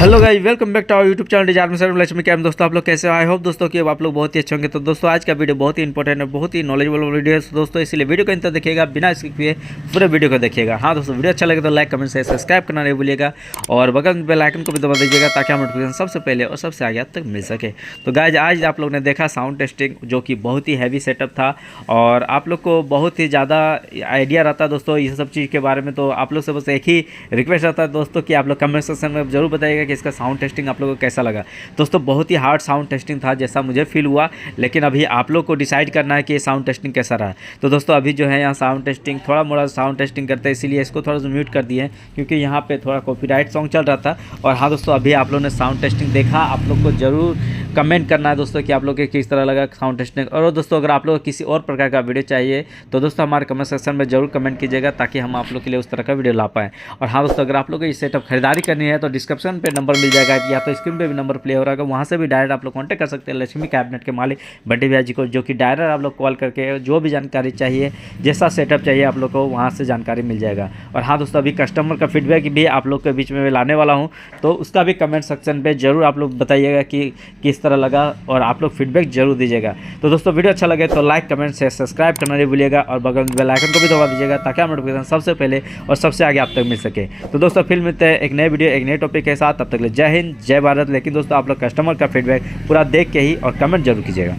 Hello guys, welcome back to our YouTube channel design में sir Lakshmi कैम। दोस्तों आप लोग कैसे हो? आई होप दोस्तों कि आप लोग बहुत ही अच्छे होंगे। तो दोस्तों आज का वीडियो बहुत ही इंपॉर्टेंट है, बहुत ही नॉलेजेबल वीडियो है दोस्तों, इसलिए वीडियो को अंत तक देखिएगा, बिना स्किप किए पूरे वीडियो को देखिएगा। हाँ दोस्तों, वीडियो अच्छा लगे तो लाइक कमेंट से सब्सक्राइब करना नहीं भूलिएगा और बगल में बेल आइकन को भी दबा दीजिएगा ताकि हम नोटिफिकेशन सबसे पहले और सबसे आगे आप तक मिल सके। तो गाइस आज आप लोग ने देखा साउंड टेस्टिंग, जो कि बहुत ही हैवी सेटअप था और आप लोग को बहुत ही ज़्यादा आइडिया रहता है दोस्तों ये सब चीज़ के बारे में। तो आप लोग से बस एक ही रिक्वेस्ट रहता है दोस्तों कि आप लोग कमेंट सेक्शन में जरूर बताइएगा कि इसका साउंड टेस्टिंग आप लोगों को कैसा लगा। दोस्तों बहुत ही हार्ड साउंड टेस्टिंग था जैसा मुझे फील हुआ, लेकिन अभी आप लोग को डिसाइड करना है कि ये साउंड टेस्टिंग कैसा रहा। तो दोस्तों अभी जो है यहाँ साउंड टेस्टिंग थोड़ा मोड़ा साउंड टेस्टिंग करते हैं, इसीलिए इसको थोड़ा सा म्यूट कर दिए क्योंकि यहाँ पे थोड़ा कॉपीराइट सॉन्ग चल रहा था। और हाँ दोस्तों, अभी आप लोगों ने साउंड टेस्टिंग देखा, आप लोग को जरूर कमेंट करना है दोस्तों कि आप लोग को किस तरह लगा साउंड टेस्टिंग। और दोस्तों अगर आप लोग को किसी और प्रकार का वीडियो चाहिए तो दोस्तों हमारे कमेंट सेक्शन में जरूर कमेंट कीजिएगा ताकि हम आप लोग के लिए उस तरह का वीडियो ला पाएँ। और हाँ दोस्तों, अगर आप लोग को ये सेटअप खरीदारी करनी है तो डिस्क्रिप्शन पे नंबर मिल जाएगा या तो स्क्रीन पे भी नंबर प्ले हो रहा है, वहाँ से भी डायरेक्ट आप लोग कॉन्टैक्ट कर सकते हैं लक्ष्मी कैबिनेट के मालिक बंटी भैया जी को, जो कि डायरेक्ट आप लोग कॉल करके जो भी जानकारी चाहिए, जैसा सेटअप चाहिए आप लोग को वहाँ से जानकारी मिल जाएगा। और हाँ दोस्तों, अभी कस्टमर का फीडबैक भी आप लोग के बीच में लाने वाला हूँ, तो उसका भी कमेंट सेक्शन पे जरूर आप लोग बताइएगा कि किस तरह लगा और आप लोग फीडबैक जरूर दीजिएगा। तो दोस्तों वीडियो अच्छा लगे तो लाइक कमेंट से सब्सक्राइब करना नहीं भूलिएगा और बगल में बेल आइकन को भी दबा दीजिएगा ताकि आप नोटिफिकेशन सबसे पहले और सबसे आगे आप तक मिल सके। तो दोस्तों फिर मिलते हैं एक नए वीडियो एक नए टॉपिक के साथ, तब तक जय हिंद जय भारत। लेकिन दोस्तों आप लोग कस्टमर का फीडबैक पूरा देख के ही और कमेंट जरूर कीजिएगा।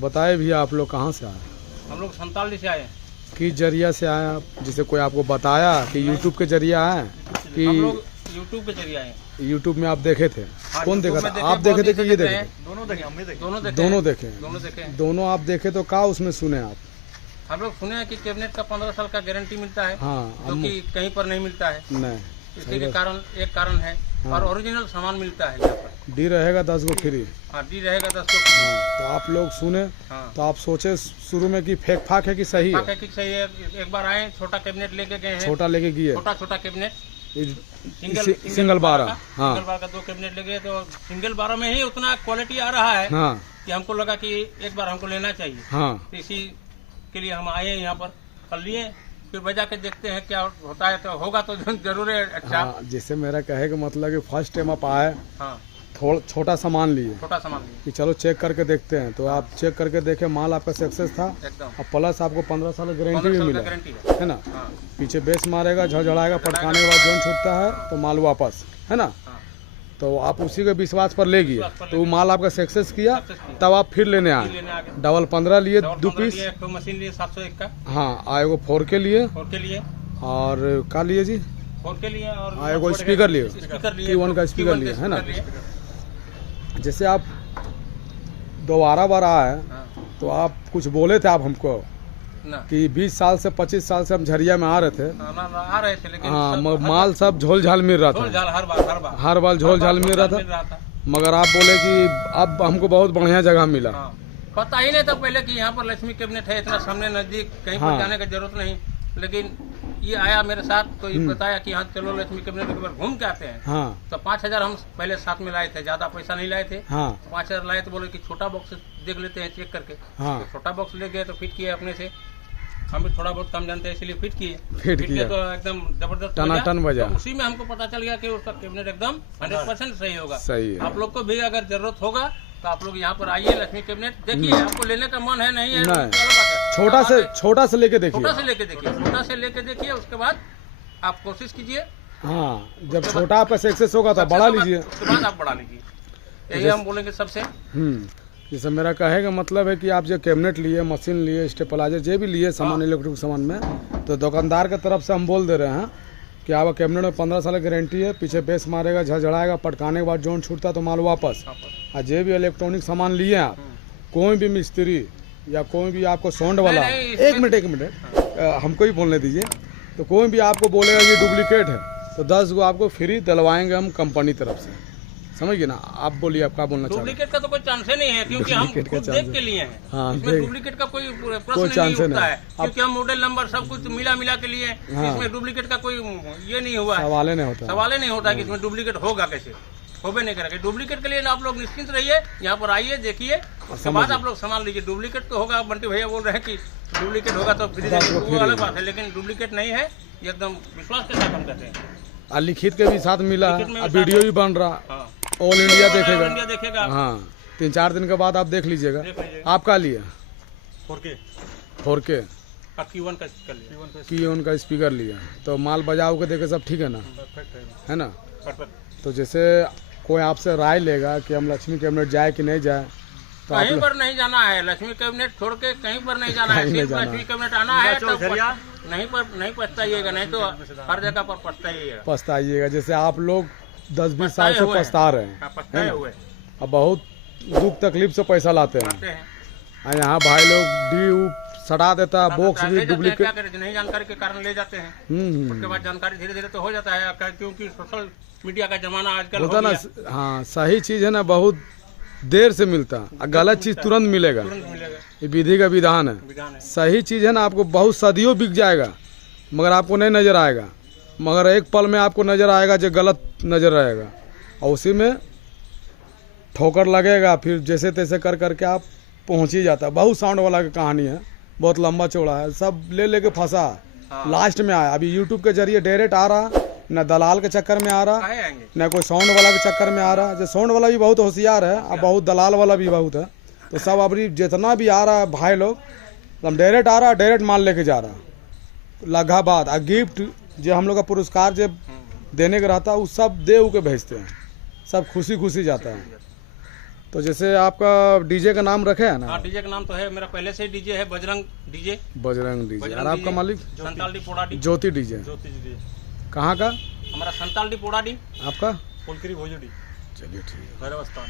बताए भैया आप लोग कहाँ से आए? हम लोग संताली से आए। किस जरिया से आए आप? जैसे कोई आपको बताया कि यूट्यूब के जरिए आए कि हम लोग यूट्यूब के जरिए आए। यूट्यूब में आप देखे थे? हाँ, कौन देखा YouTube था? में आप देखे थे कि ये देखे थे? दोनों देखे, हम भी देखे। दोनों देखे दोनों देखे। दोनों आप देखे तो क्या उसमें सुने आप? हम लोग सुने हैं कि कैबिनेट का 15 साल का गारंटी मिलता है, हाँ, जो कि कहीं पर नहीं मिलता है। नहीं, इसी के कारण एक कारण है। हाँ। और ओरिजिनल सामान मिलता है यहाँ पर। डी रहेगा 10 गो फ्री। हाँ, डी रहेगा 10 को। हाँ, तो आप लोग सुने हाँ। तो आप सोचे शुरू में कि फेक फाक है कि सही है? कि सही है। एक बार आए, छोटा कैबिनेट लेके गए हैं। छोटा लेके गए, छोटा कैबिनेट सिंगल 12। हाँ, सिंगल 12 का 2 कैबिनेट ले गए, तो सिंगल 12 में ही उतना क्वालिटी आ रहा है हाँ, कि हमको लगा कि एक बार हमको लेना चाहिए। हाँ, तो इसी के लिए हम आए यहाँ पर, कर लिए, फिर बजा के देखते हैं क्या होता है। तो होगा तो जरूर है अच्छा। हाँ, जैसे मेरा कहे का मतलब कि फर्स्ट टाइम आप आए, हाँ, थोड़ा छोटा सामान लिए छोटा सामान लिए कि चलो चेक करके देखते हैं, तो आप चेक करके देखे माल आपका सक्सेस था एकदम। और प्लस आपको 15 साल गारंटी 15 भी साल का मिला गारंटी है ना। हाँ, पीछे बेस मारेगा, झड़झड़ाएगा, पटकाने के बाद जोन छूटता है तो माल वापस, है ना। हाँ। तो आप उसी के विश्वास पर ले गए, विश्वास पर ले तो वो माल आपका सक्सेस किया, तब आप फिर लेने आए। लेने आ गए। डबल 15 लिए, डबल 2 15 पीस। लिए, एक तो मशीन लिए 701 का, हाँ, आएगो 4 के लिए 4 के लिए, और का लिए जी, 4 के लिए, और आएगो स्पीकर लिए, स्पीकर लिए, Q1 का स्पीकर लिए, है ना। स्पीकर लिए। जैसे आप दोबारा बार आए हाँ, तो आप कुछ बोले थे आप हमको ना, कि 20 साल से 25 साल से हम झरिया में आ रहे थे। ना, ना, आ रहे थे, लेकिन हाँ, सब माल सब झोल झाल मिल रहा झोल था, झाल हर बार हर बार झोल झाल मिल रहा था। मगर आप बोले कि अब हमको बहुत बढ़िया जगह मिला। हाँ, पता ही नहीं था पहले कि यहाँ पर लक्ष्मी कैबिनेट है, इतना सामने नजदीक, कहीं हाँ। पर जाने की जरूरत नहीं। लेकिन ये आया मेरे साथ तो ये बताया कि हाँ चलो लक्ष्मी कैबिनेट एक बार घूम के आते हैं। हाँ, तो 5000 हम पहले साथ में लाए थे, ज्यादा पैसा नहीं लाए थे। हाँ, 5000 लाए तो बोले कि छोटा बॉक्स देख लेते हैं चेक करके। हाँ, तो छोटा बॉक्स ले गए तो फिट किए अपने से। हम भी थोड़ा बहुत कम जानते हैं इसलिए फिट किए। फिट किए किया तो एकदम जबरदस्त टनाटन बजा। तो उसी में हमको पता चल गया कि उसका कैबिनेट एकदम 100% सही होगा। सही है। आप लोग को भी अगर जरूरत होगा तो आप लोग यहाँ पर आइए, लक्ष्मी कैबिनेट देखिए। आपको लेने का मन है नहीं है, नहीं। तो अलग बात है। छोटा से लेके देखिए। छोटा से लेके देखिए, छोटा से लेके देखिए, उसके बाद आप कोशिश कीजिए। हाँ, जब छोटा आपका सक्सेस होगा तो बड़ा लीजिए, उसके बाद आप बढ़ा लीजिए। यही हम बोलेंगे सबसे। जैसे मेरा कहे का मतलब है कि आप जो कैबिनेट लिए, मशीन लिए, स्टेपलाइजर जो भी लिए सामान, इलेक्ट्रिक सामान में, तो दुकानदार की तरफ से हम बोल दे रहे हैं कि आपका कैबिनेट में 15 साल की गारंटी है। पीछे बेस मारेगा, झड़झड़ाएगा, पटकाने के बाद जोन छूटता तो माल वापस। और जो भी इलेक्ट्रॉनिक सामान लिए आप, कोई भी मिस्त्री या कोई भी आपको साउंड वाला, एक मिनट हमको ही बोलने दीजिए, तो कोई भी आपको बोलेगा ये डुप्लीकेट है तो 10 गो आपको फ्री दिलवाएंगे हम कंपनी तरफ से, समझ गए ना। आप बोलिए, आप क्या बोलना चाह रहे हैं? डुप्लीकेट का तो कोई चांस ही नहीं है, क्योंकि हम खुद देख के लिए हैं। हाँ, इसमें डुप्लीकेट का कोई प्रश्न नहीं उठता है, क्योंकि हम मॉडल नंबर सब कुछ मिला के लिए। हाँ। इसमें डुप्लीकेट का कोई ये नहीं हुआ है, सवाल नहीं होता, सवाल ही नहीं होता कि इसमें डुप्लीकेट होगा कैसे, होबे नहीं करेगा। डुप्लीकेट के लिए आप लोग निश्चिंत रहिए, यहाँ पर आइए, देखिए, उसके बाद आप लोग सामान लीजिए। डुप्लीकेट तो होगा, बंटी भैया बोल रहे हैं कि डुप्लीकेट होगा तो फ्री, वो अलग बात है, लेकिन डुप्लीकेट नहीं है, ये एकदम विश्वास के साथ हम कहते हैं। और लिखित के भी साथ मिला लिखित में है, भी वीडियो साथ भी बन रहा, हाँ ऑल इंडिया इंडिया देखेगा। देखेगा। हाँ 3-4 दिन के बाद आप देख लीजिएगा। देख लीजिए। आपका लिए 4K 4K Q1 का कर लिया, की उनका स्पीकर लिया, तो माल बजाओ के देखे सब ठीक है ना, परफेक्ट है ना। परफेक्ट। तो जैसे कोई आपसे राय लेगा कि हम लक्ष्मी कैबिनेट जाए कि नहीं जाए, तो आप कहीं पर नहीं जाना है, लक्ष्मी कैबिनेट छोड़ के कहीं पर नहीं जाना है, कहीं नहीं सिर्फ जाना लक्ष्मी कैबिनेट आना है। तो नहीं पछताइएगा, नहीं तो हर जगह पर पछताइएगा। पछताइएगा। जैसे आप लोग 10-20 साल से पछता रहे हैं, पछताए हुए अब बहुत दुख तकलीफ से पैसा लाते हैं, आते हैं। और यहाँ भाई लोग डी सटा देता है, बॉक्स ले भी जाते हैं, डुप्लीकेट। क्या करें, नहीं जानकारी के कारण ले जाते हैं। उसके बाद जानकारी धीरे धीरे तो हो जाता है, क्योंकि सोशल मीडिया का जमाना आजकल होता हो ना। गया। हाँ सही चीज है ना, बहुत देर से मिलता है, और गलत चीज तुरंत मिलेगा। तुरंत मिलेगा, ये विधि का विधान है। विधान है। सही चीज है ना, आपको बहुत सदियों बिक जाएगा, मगर आपको नहीं नजर आएगा। मगर एक पल में आपको नजर आएगा जो गलत नजर आएगा, और उसी में ठोकर लगेगा, फिर जैसे तैसे कर करके आप पहुंच ही जाता है। बहुत साउंड वाला की कहानी है, बहुत लंबा चौड़ा है, सब ले लेके फंसा, लास्ट में आया। अभी यूट्यूब के जरिए डायरेक्ट आ रहा, न दलाल के चक्कर में आ रहा, काहे आएंगे? न कोई साउंड वाला के चक्कर में आ रहा। जो साउंड वाला भी बहुत होशियार है, और बहुत दलाल वाला भी बहुत है। तो सब अभी जितना भी आ रहा है भाई लोग, हम डायरेक्ट आ रहा, डायरेक्ट माल लेके जा रहा लगा बाद। और गिफ्ट जो हम लोग का पुरस्कार जो देने का रहता है, वो सब दे के भेजते हैं, सब खुशी खुशी जाता है। तो जैसे आपका डीजे का नाम रखे है ना? हाँ डीजे का नाम तो है मेरा, पहले से डीजे है बजरंग डीजे। बजरंग डीजे। और आपका मालिक? संताल डी पोड़ा डी। ज्योति डीजे। ज्योति डीजे कहाँ का? हमारा संताल डी पोड़ा डी। आपका? फुलकरी भोजड़ी। चलिए ठीक है। भैरवस्थान।